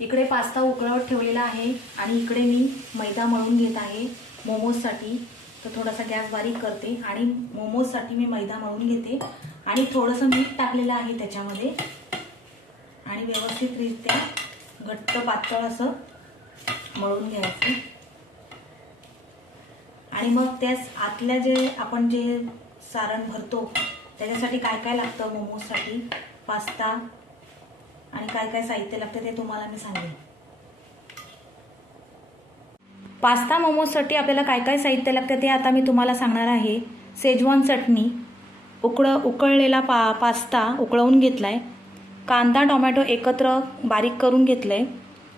इकडे पास्ता उकळवत ठेवलेला आहे आणि इकडे मी मैदा मळून घेत आहे मोमोजसाठी. तर थोडासा गॅस बारीक करते आणि मोमोजसाठी मी मैदा मळून घेते. आणि थोडंसं मीठ टाकलेलं आहे त्याच्यामध्ये. आणि व्यवस्थितरित्या घट्ट पातळ असं मळून घ्यायचं. आणि मग त्याच आतल्या जे आपण जे सारण भरतो त्याच्यासाठी काय काय लागतं मोमोजसाठी? पास्ता आणि काय काय साहित्य लागतं ते तुम्हाला मी सांगेन. पास्ता मोमोजसाठी आपल्याला काय काय साहित्य लागतं ते आता मी तुम्हाला सांगणार आहे. सेजवान चटणी उकळ उकळलेला पा पास्ता उकळवून घेतला आहे कांदा टोमॅटो एकत्र बारीक करून घेतलं आहे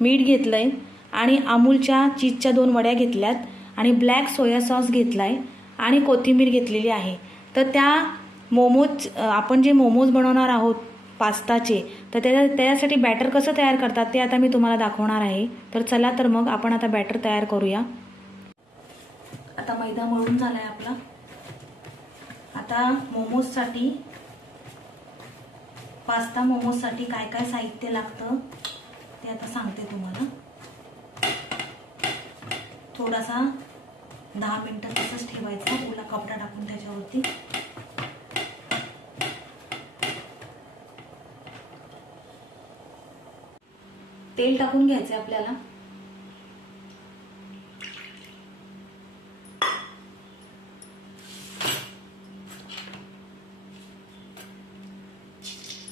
मीठ घेतलं आहे आणि अमूलच्या चीजच्या दोन वड्या घेतल्यात. आणि ब्लॅक सोया सॉस घेतला आहे आणि कोथिंबीर घेतलेली आहे. तर त्या मोमोज आपण जे मोमोज बनवणार आहोत पास्ताचे. तर त्याच्या त्याच्यासाठी बॅटर कसं तयार करतात ते आता मी तुम्हाला दाखवणार आहे. तर चला तर मग आपण आता बॅटर तयार करूया. आता मैदा मळून झाला आहे आपला. आता मोमोजसाठी पास्ता मोमोजसाठी काय काय साहित्य लागतं ते आता सांगते तुम्हाला. थोडासा दहा मिनटं तसंच ठेवायचा. ओला कपडा टाकून त्याच्यावरती. तेल टाकून घ्यायचं आपल्याला.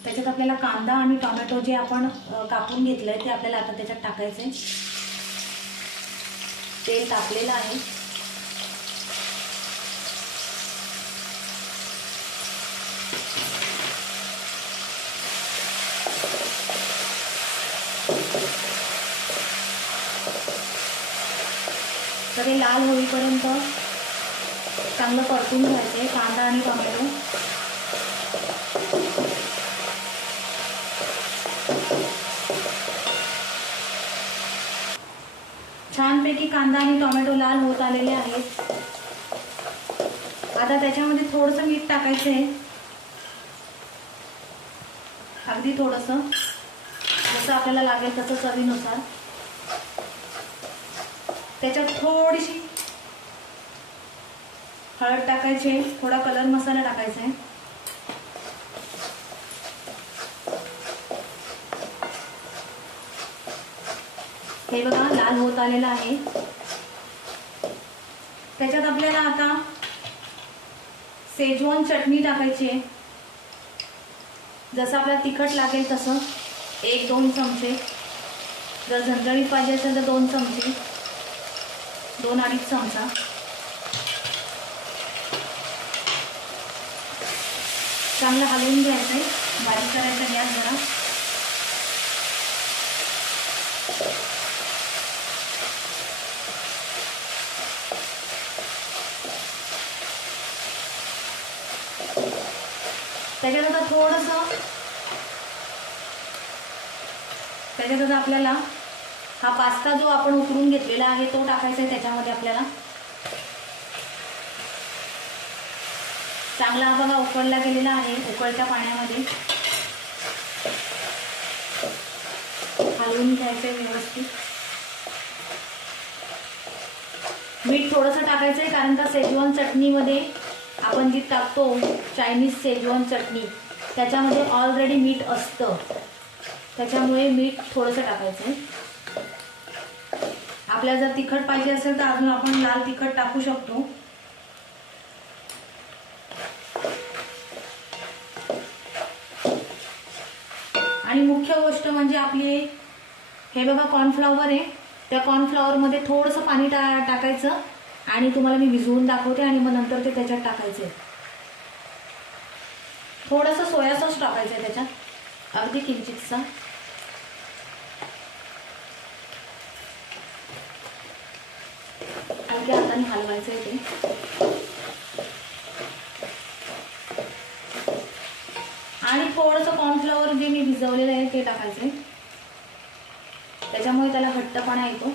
त्याच्यात आपल्याला कांदा आणि टोमॅटो जे आपण कापून घेतलंय ते आपल्याला आता त्याच्यात टाकायचंय. तेल टाकलेलं आहे. तर हे लाल होईपर्यंत चांगलं परतून घ्यायचे कांदा आणि टोमॅटो. छानपैकी कांदा आणि टोमॅटो लाल होत आलेले आहेत. आता त्याच्यामध्ये थोडंसं मीठ टाकायचं आहे अगदी थोडंसं. जसं आपल्याला लागेल तसं चवीनुसार. त्याच्यात थोडीशी हळद टाकायची आहे. थोडा कलर मसाला टाकायचा आहे. हे बघा लाल होत आलेलं आहे. त्याच्यात आपल्याला आता सेजवान चटणी टाकायची आहे. जसं आपल्याला तिखट लागेल तसं एक दोन चमचे. जर झणझणीत पाहिजे असेल तर दोन चमचे. दोन अडीच चमचा चांगलं हलवून घ्यायचं आहे. बारीक करायचा गॅस जरा. त्याच्यात आता थोडंसं त्याच्यात आता आपल्याला हा पास्ता जो आपण उकळून घेतलेला आहे तो टाकायचा आहे त्याच्यामध्ये आपल्याला. चांगला हा बघा उकळला गेलेला आहे उकळत्या पाण्यामध्ये. हलवून घ्यायचं आहे व्यवस्थित. मीठ थोडंसं टाकायचं आहे कारण का सेजवान चटणीमध्ये आपण जी टाकतो चायनीज सेजवान चटणी त्याच्यामध्ये ऑलरेडी मीठ असतं. त्याच्यामुळे मीठ थोडंसं टाकायचं आहे. आपल्याला जर तिखट पाहिजे असेल तर अजून आपण लाल तिखट टाकू शकतो. आणि मुख्य गोष्ट म्हणजे आपली हे बघा कॉर्नफ्लॉवर आहे. त्या कॉर्नफ्लॉवरमध्ये थोडंसं पाणी टा टाकायचं आणि तुम्हाला मी भिजवून दाखवते आणि मग नंतर ते त्याच्यात टाकायचे. थोडंसं सोया सॉस टाकायचं आहे त्याच्यात. अगदी किंचितसा. हलक्या हाताने हलवायचं आहे ते. आणि थोडंसं कॉर्नफ्लॉवर जे मी भिजवलेलं आहे ते टाकायचं आहे त्याच्यामुळे त्याला घट्टपणा येतो.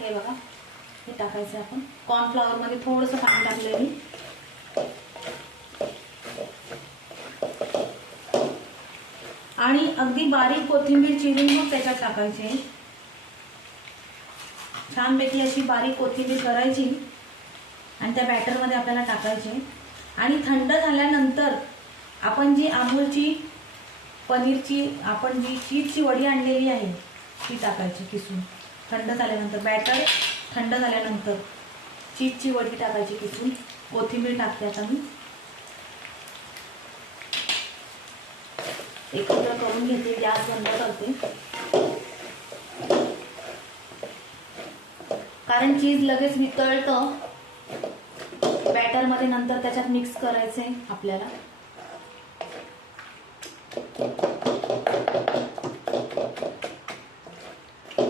हे बघा हे टाकायचं आपण. कॉर्नफ्लॉवरमध्ये थोडंसं पाणी टाकलं मी. आणि अगदी बारीक कोथिंबीर चिरून मग त्याच्यात टाकायचे. छानपैकी अशी बारीक कोथिंबीर करायची आणि त्या बॅटरमध्ये आपल्याला टाकायचे. आणि थंड झाल्यानंतर आपण जी अमूलची पनीरची आपण जी चीजची वडी आणलेली आहे ती टाकायची किसून. थंड झाल्यानंतर बॅटर थंड झाल्यानंतर चीजची वडी टाकायची किसून. कोथिंबीर टाकते आता मी. एकत्र करून घेते गॅस बंद करते. कारण चीज लगेच वितळतं. बॅटरमध्ये नंतर त्याच्यात मिक्स करायचं आहे आपल्याला.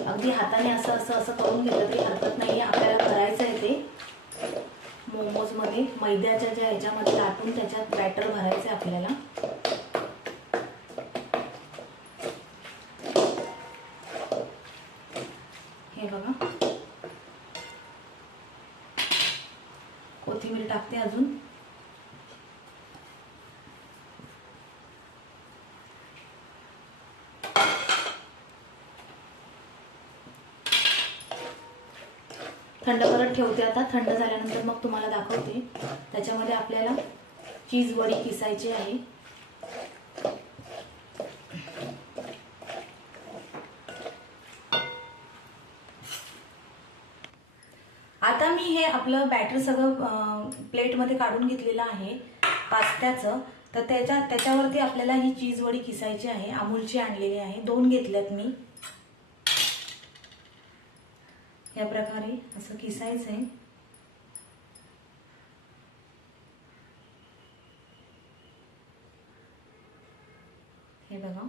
अगदी हाताने असं असं असं करून घेतलं तरी हरकत नाही आपल्याला करायचं आहे ते. मोमोजमध्ये मैद्याच्या ज्या ह्याच्यामध्ये लाटून त्याच्यात बॅटर भरायचं आहे आपल्याला. हे बघा. कोथिंबीर टाकते अजून. थंड करत ठेवते आता. थंड झाल्यानंतर मग तुम्हाला दाखवते. त्याच्यामध्ये आपल्याला चीज वडी किसायची आहे आता मी हे आपलं बॅटर सगळं प्लेटमध्ये काढून घेतलेलं आहे पास्त्याचं. तर त्याच्या त्याच्यावरती आपल्याला ही चीज वडी किसायची आहे अमूलची आणलेली आहे. दोन घेतल्यात मी. या प्रकारे असं किसायचं आहे हे बघा.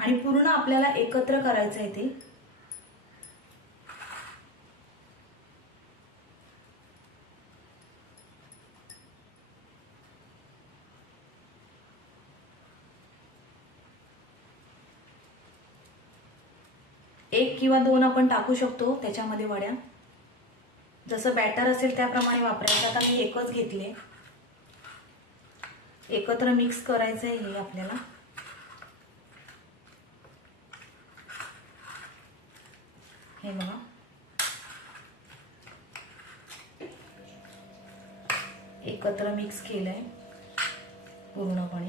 आणि पूर्ण आपल्याला एकत्र करायचं आहे ते. एक किंवा दोन आपण टाकू शकतो त्याच्यामध्ये वड्या. जसं बॅटर असेल त्याप्रमाणे वापरायचं. आता मी एकच घेतले. एकत्र मिक्स करायचं आहे हे आपल्याला. हे बघा. एकत्र मिक्स केलंय पूर्णपणे.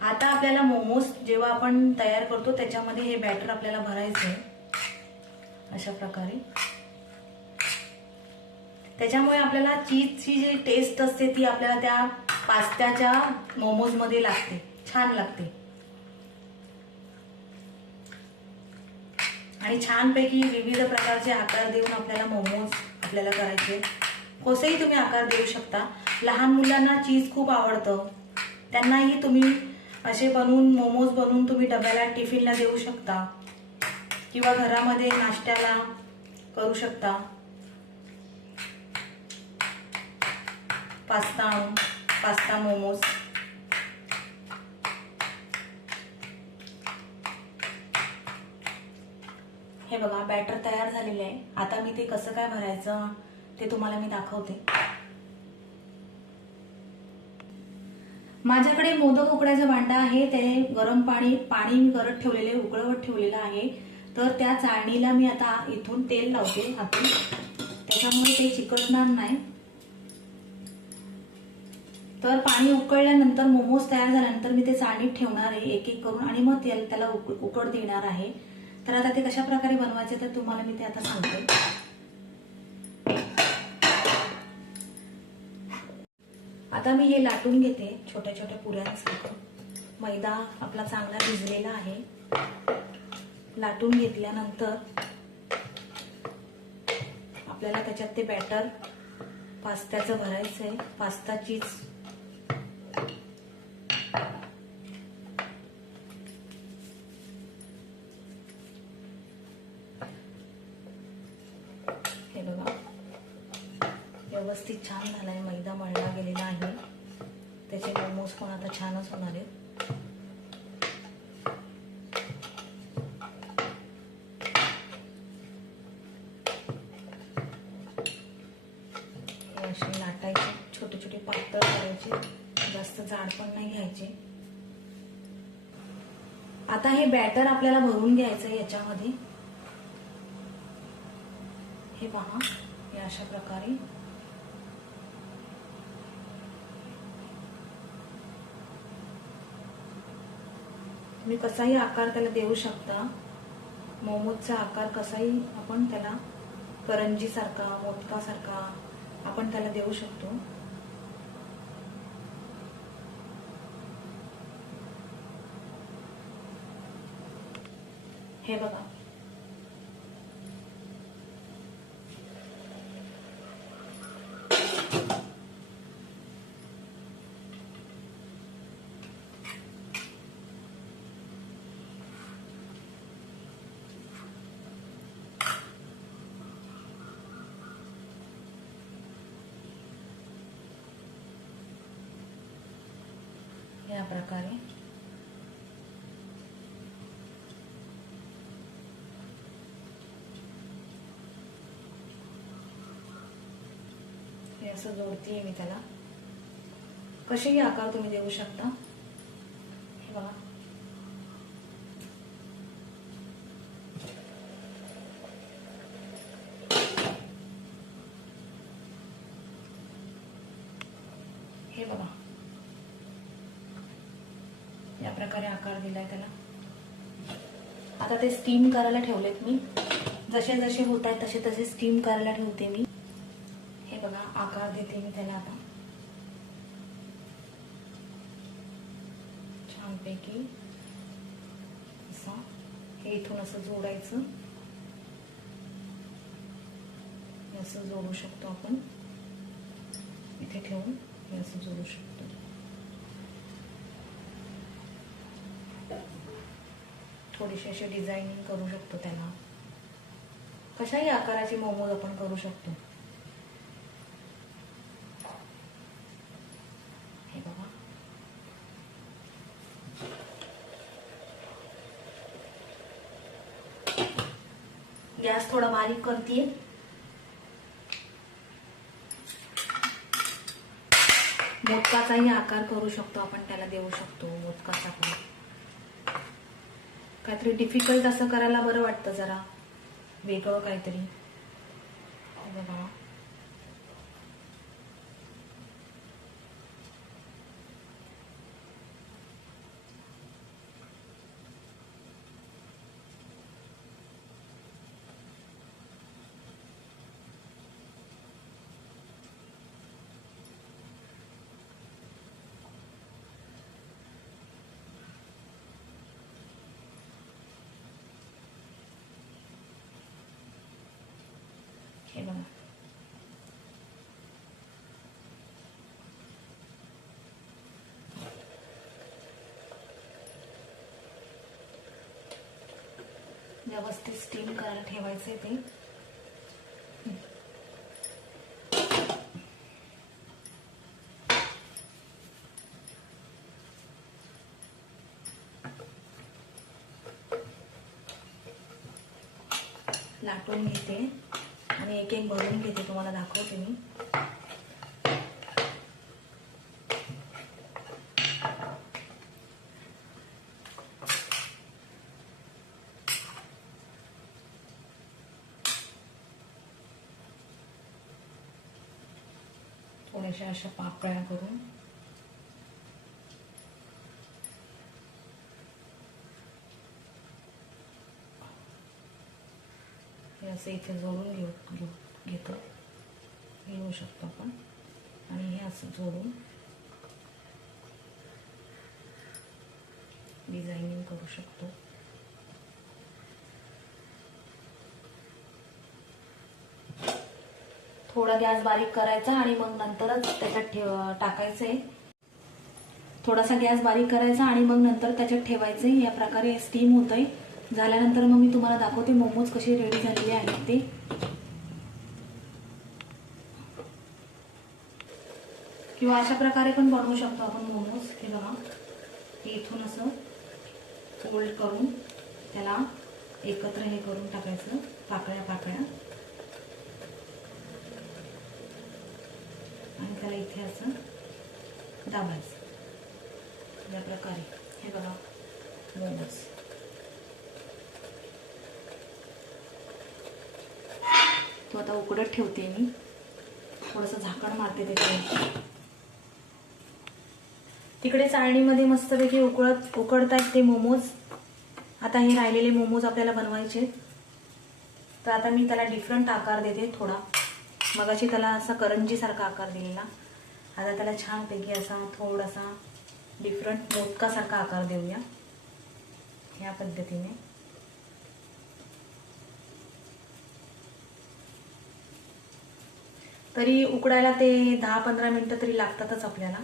आता आपल्याला मोमोज जेव्हा आपण तयार करतो त्याच्यामध्ये हे बॅटर आपल्याला भरायचं आहे अशा प्रकारे. त्याच्यामुळे आपल्याला चीजची जी टेस्ट असते ती आपल्याला त्या पास्त्याच्या मोमोजमध्ये लागते. छान लागते. आणि छानपैकी विविध प्रकारचे आकार देऊन आपल्याला मोमोज आपल्याला करायचे. कसेही तुम्ही आकार देऊ शकता. लहान मुलांना चीज खूप आवडतं. त्यांनाही तुम्ही असे बनवून मोमोज बनवून तुम्ही डब्याला टिफिनला देऊ शकता. किंवा घरामध्ये नाश्त्याला करू शकता. Pasta pasta momos. हे बघा बॅटर तयार झालेले आहे. आता मी ते कसं काय भरायचं ते तुम्हाला मी दाखवते. माझ्याकडे मोदक उकडायचं भांडा आहे ते गरम पाणी पाणी मी करत ठेवलेले उकळवत ठेवलेलं आहे. तर त्या चाळणीला मी आता इथून तेल लावते हातून त्याच्यामुळे ते चिकटणार नाही. तर पाणी उकळल्यानंतर मोमोज तयार झाल्यानंतर मी ते चाळणीत ठेवणार आहे एक एक करून. आणि मग त्याला त्याला उकड देणार आहे. तर आता ते कशा प्रकारे बनवायचे तर तुम्हाला मी ते आता सांगते. आता मी हे लाटून घेते छोट्या छोट्या पुऱ्यांसारखं मैदा आपला चांगला भिजलेला आहे. लाटून घेतल्यानंतर आपल्याला त्याच्यात ते बॅटर पास्त्याचं भरायचं आहे पास्ता चीज आता छानच होणार आहे. छोटे छोटे करायचे जास्त जाड पण नाही घ्यायचे. आता हे बॅटर आपल्याला भरून घ्यायचं याच्यामध्ये. हे पहा हे अशा प्रकारे. तुम्ही कसाही आकार त्याला देऊ शकता. मोमोजचा आकार कसाही आपण त्याला करंजीसारखा मोदकासारखा आपण त्याला देऊ शकतो. हे बघा. या प्रकारे. हे असं जोडतीये मी त्याला. कसेही आकार तुम्ही देऊ शकता. हे बघा. हे बघा या प्रकारे आकार दिलाय त्याला. आता ते स्टीम करायला ठेवलेत मी. जसे जसे होत आहेत तसे तसे स्टीम करायला ठेवते मी. हे बघा आकार देते मी त्याला आता. छानपैकी असं हे इथून असं जोडायचं. असं जोडू शकतो आपण. इथे ठेवून हे असं जोडू शकतो. थोडीशी अशी डिझायनिंग करू शकतो त्याला कशाही आकाराचे मोमोज आपण करू शकतो. हे बघा. गॅस थोडा बारीक करते मोदकाचाही आकार करू शकतो आपण त्याला देऊ शकतो मोदकाचा पण. काहीतरी डिफिकल्ट असं करायला बरं वाटतं जरा. वेगळं काहीतरी हे बघा हे बघा व्यवस्थित स्टीम करायला ठेवायचे ते. लाटून घेते. आणि एक एक भरून घेते तुम्हाला दाखवते मी थोड्याशा अशा पाकळ्या करून असं इथे जोडून घेऊ घेऊ घेतो. घेऊ शकतो आपण. आणि हे असं जोडून डिझायनिंग करू शकतो. थोडा गॅस बारीक करायचा आणि मग नंतरच त्याच्यात ठेव टाकायचं आहे थोडासा गॅस बारीक करायचा आणि मग नंतर त्याच्यात ठेवायचे या प्रकारे स्टीम होतंय. झाल्यानंतर मग मी तुम्हाला दाखवते मोमोज कसे रेडी झालेले आहेत ते. किंवा अशा प्रकारे पण बनवू शकतो आपण मोमोज. हे बघा. हे इथून असं फोल्ड करून त्याला एकत्र हे करून टाकायचं. पाकळ्या पाकळ्या. आणि त्याला इथे असं दाबायचं. या प्रकारे. हे बघा. मोमोज. तो आता उकडत ठेवते मी. थोडंसं झाकण मारते त्याच्यावर. तिकडे चाळणीमध्ये मस्तपैकी उकळत उकडत आहेत ते मोमोज. आता हे राहिलेले मोमोज आपल्याला बनवायचे आहेत. तर आता मी त्याला डिफरंट आकार देते थोडा. मगाशी त्याला असा करंजीसारखा आकार दिलेला. आता त्याला छानपैकी असा थोडासा डिफरंट मोदकासारखा आकार देऊया. ह्या पद्धतीने. तरी उकडायला ते दहा पंधरा मिनटं तरी लागतातच आपल्याला.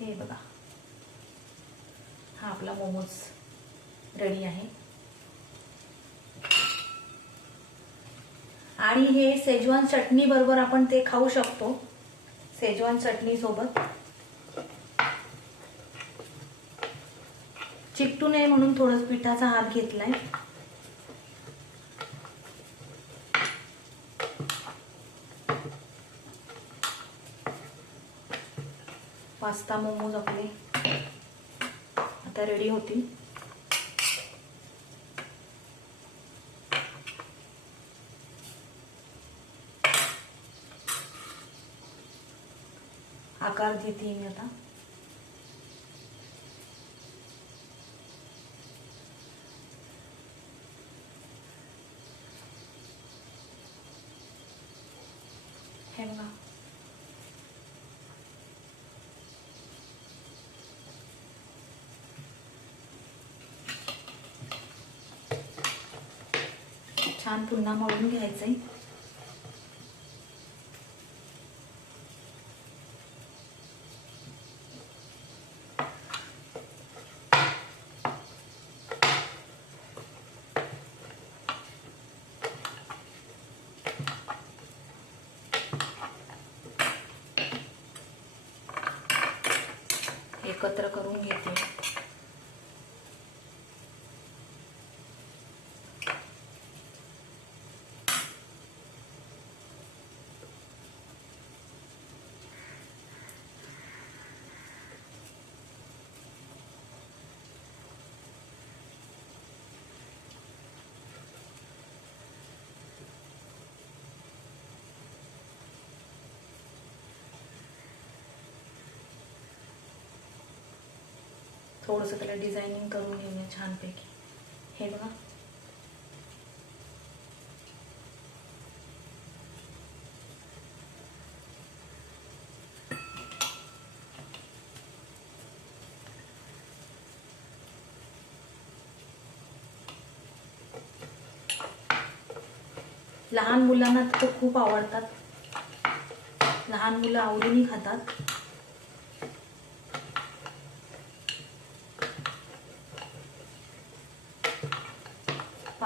हे बघा. हा आपला मोमोज रेडी आहे. आणि हे सेजवान चटणी बरोबर आपण ते खाऊ शकतो. सेजवान चटणी सोबत. चिकटू नये म्हणून थोडं पिठाचा हात घेतलाय. पास्ता मोमोज आपले. आता रेडी होतील. आकार घेते मी आता. हे बघा. छान पुन्हा मळून घ्यायचंय. एकत्र करून घेते थोडंसं त्याला डिझायनिंग करून घेऊया छानपैकी. हे बघा. लहान मुलांना तर खूप आवडतात. लहान मुलं आवडीने खातात.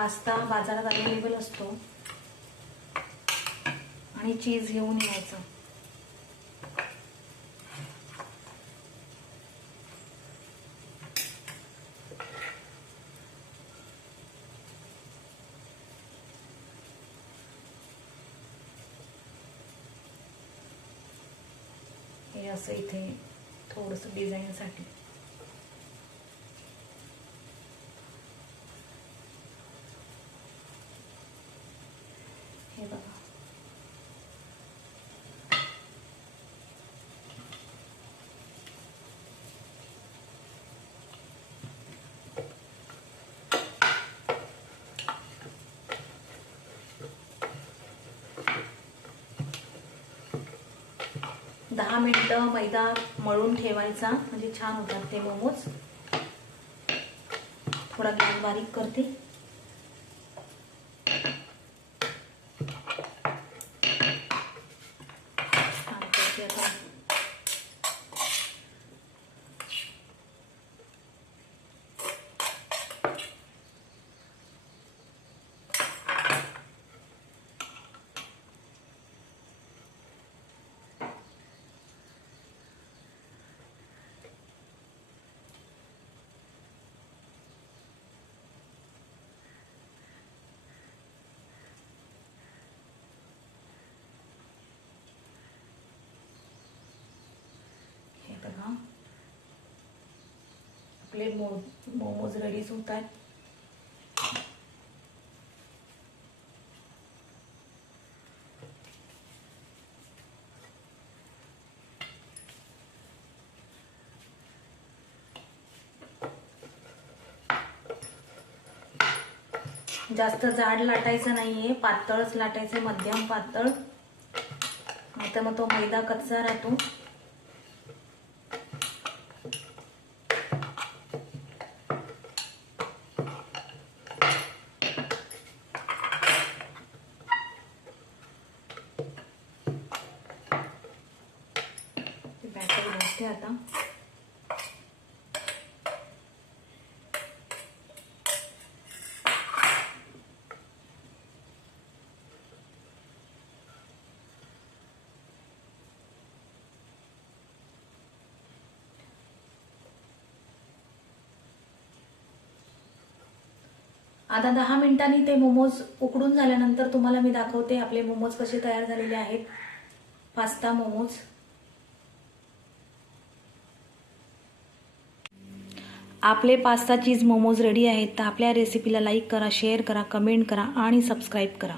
पास्ता बाजारात अवेलेबल असतो. आणि चीज घेऊन यायचं. हे असं इथे थोडंसं डिझाईनसाठी हे बघा दहा मिनटं मैदा मळून ठेवायचा. म्हणजे छान होतात ते मोमोज. थोडा गॅस बारीक करते. आपले मो मोमोज रेडीच होत आहेत जास्त जाड लाटायचं नाहीये पातळच लाटायचं मध्यम पातळ. नाहीतर मग तो मैदा कच्चा राहतो. बॅटर घालते आता. आता दहा मिनिटांनी ते मोमोज उकडून झाल्यानंतर तुम्हाला मी दाखवते आपले मोमोज कसे तयार झालेले आहेत. पास्ता मोमोज. आपले पास्ता चीज मोमोज रेडी आहेत तर आपल्या रेसिपीला लाईक करा शेअर करा कमेंट करा आणि सबस्क्राईब करा.